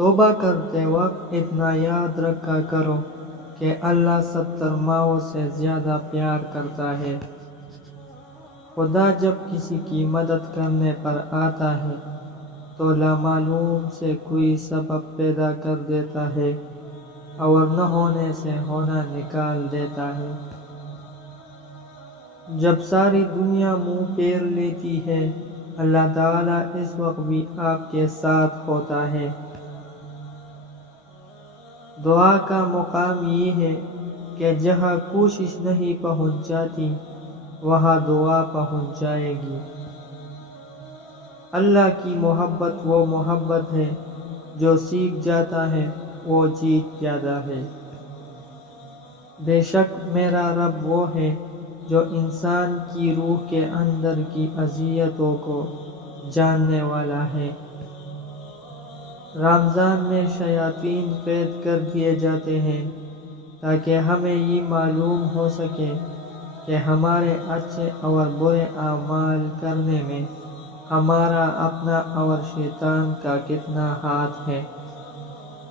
توبہ کرتے وقت اتنا یاد رکھا کرو کہ اللہ 70 ماؤں سے زیادہ پیار کرتا ہے۔ خدا جب کسی کی مدد کرنے پر آتا ہے تو لامعلوم سے کوئی سبب پیدا کر دیتا ہے اور نہ ہونے سے ہونا نکال دیتا ہے۔ جب ساری دنیا منہ پھیر لیتی ہے، اللہ تعالیٰ اس وقت بھی آپ کے ساتھ ہوتا ہے۔ دعا کا مقام یہ ہے کہ جہاں کوشش نہیں پہنچ جاتی وہاں دعا پہنچ جائے گی۔ اللہ کی محبت وہ محبت ہے جو سیکھ جاتا ہے وہ جیت جاتا ہے۔ بے شک میرا رب وہ ہے جو انسان کی روح کے اندر کی اذیتوں کو جاننے والا ہے۔ رمضان میں شیاطین قید کر دیے جاتے ہیں تاکہ ہمیں یہ معلوم ہو سکے کہ ہمارے اچھے اور برے اعمال کرنے میں ہمارا اپنا اور شیطان کا کتنا ہاتھ ہے۔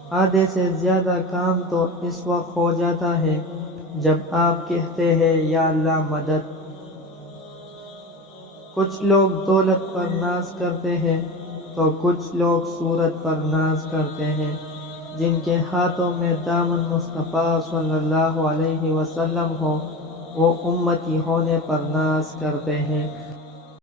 آدھے سے زیادہ کام تو اس وقت ہو جاتا ہے جب آپ کہتے ہیں یا اللہ مدد۔ کچھ لوگ دولت پر ناز کرتے ہیں تو کچھ لوگ صورت پر ناز کرتے ہیں۔ جن کے ہاتھوں میں دامن مصطفیٰ صلی اللہ علیہ وسلم ہو وہ امتی ہونے پر ناز کرتے ہیں۔